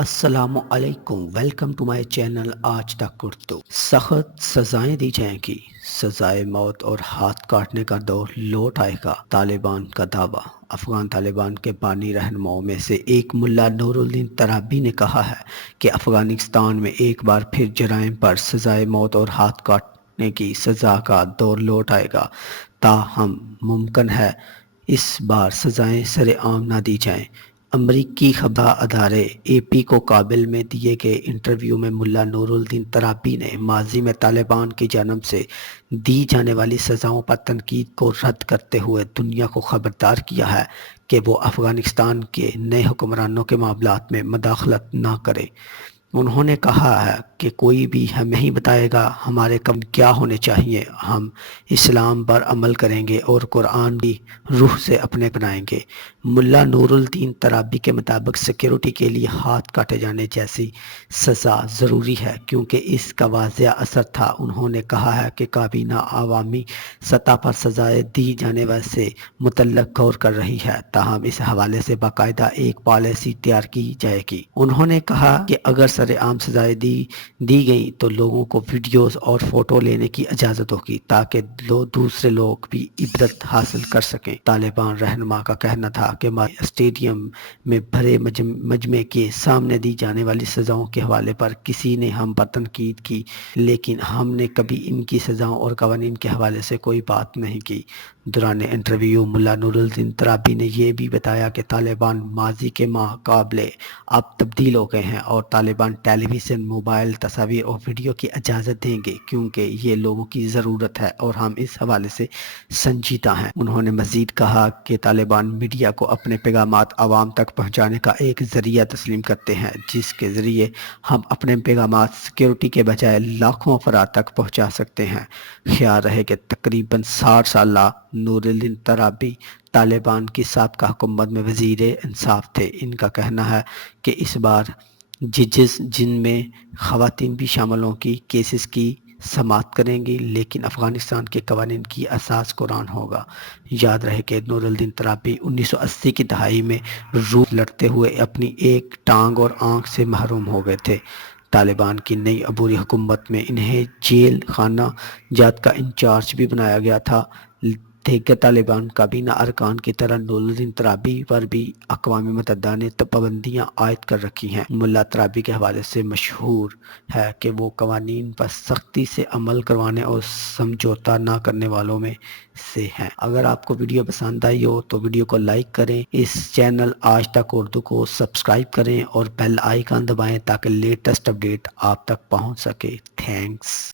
अस्सलामु अलैकुम, welcome to my channel आज तक उर्दू। सख्त सजाएं दी जाएंगी, सजाए मौत और हाथ काटने का दौर लौट आएगा, तालिबान का दावा। अफगान तालिबान के बानी रहनुमाओं में से एक मुल्ला नूरुद्दीन तराबी ने कहा है कि अफगानिस्तान में एक बार फिर जराइम पर सजाए मौत और हाथ काटने की सज़ा का दौर लौट आएगा। ताहम मुमकिन है इस बार सजाएं सरेआम ना दी जाएं। अमरीकी खबर अदारे एपी को काबिल में दिए गए इंटरव्यू में मुल्ला नूरुद्दीन तराबी ने माजी में तालिबान की जानब से दी जाने वाली सज़ाओं पर तनकीद को रद्द करते हुए दुनिया को खबरदार किया है कि वो अफ़गानिस्तान के नए हुक्मरानों के मामलात में मदाखलत ना करे। उन्होंने कहा है कि कोई भी हमें ही बताएगा हमारे कम क्या होने चाहिए। हम इस्लाम पर अमल करेंगे और कुरान की रूह से अपने बनाएंगे। मुल्ला नूरुद्दीन तराबी के मुताबिक सिक्योरिटी के लिए हाथ काटे जाने जैसी सज़ा ज़रूरी है क्योंकि इसका वाज़ेह असर था। उन्होंने कहा है कि काबीना आवामी सतह पर सज़ाएँ दी जाने से मुतल्लक गौर कर रही है, ताहम इस हवाले से बाकायदा एक पॉलिसी तैयार की जाएगी। उन्होंने कहा कि अगर सरेआम सजाएं दी गई तो लोगों को वीडियोस और फोटो लेने की इजाज़त होगी ताकि दूसरे लोग भी इबरत हासिल कर सकें। तालिबान रहनुमा का कहना था कि स्टेडियम में भरे मजमे के सामने दी जाने वाली सज़ाओं के हवाले पर किसी ने हम पर तनकीद की, लेकिन हमने कभी इनकी सज़ाओं और कवानीन के हवाले से कोई बात नहीं की। दौरान इंटरव्यू मुल्ला नूरुद्दीन तराबी ने यह भी बताया कि तालिबान माजी के मुकाबले अब तब्दील हो गए हैं और तालिबान टेलीविज़न, मोबाइल तस्वीर और वीडियो की इजाज़त देंगे क्योंकि ये लोगों की ज़रूरत है और हम इस हवाले से संजीदा हैं। उन्होंने मज़ीद कहा कि तालिबान मीडिया को अपने पैगामात आवाम तक पहुँचाने का एक ज़रिया तस्लीम करते हैं जिसके ज़रिए हम अपने पैगामात सिक्योरिटी के बजाय लाखों अफराद तक पहुँचा सकते हैं। ख्याल रहे कि तकरीबन 60 साल नूरुद्दीन तराबी तालिबान की साबका हुकूमत में वज़ीर इंसाफ थे। इनका कहना है कि इस बार जजेस जिनमें ख़वातीन भी शामिल होंगी केसेस की समाअत करेंगी, लेकिन अफ़गानिस्तान के कवानीन की असास कुरान होगा। याद रहे कि नूरुद्दीन तराबी 1980 की दहाई में रूस लड़ते हुए अपनी एक टांग और आँख से महरूम हो गए थे। तालिबान की नई अबूरी हुकूमत में इन्हें जेल खाना जात का इंचार्ज भी बनाया गया था। दीगर तालिबान काबीना अरकान की तरह नूरुद्दीन तराबी पर भी अक़वाम मुत्तहिदा ने पाबंदियाँ आयद कर रखी हैं। मुल्ला तराबी के हवाले से मशहूर है कि वो कवानीन पर सख्ती से अमल करवाने और समझौता ना करने वालों में से हैं। अगर आपको वीडियो पसंद आई हो तो वीडियो को लाइक करें, इस चैनल आज तक उर्दू को सब्सक्राइब करें और बेल आइकन दबाएं ताकि लेटेस्ट अपडेट आप तक पहुंच सके। थैंक्स।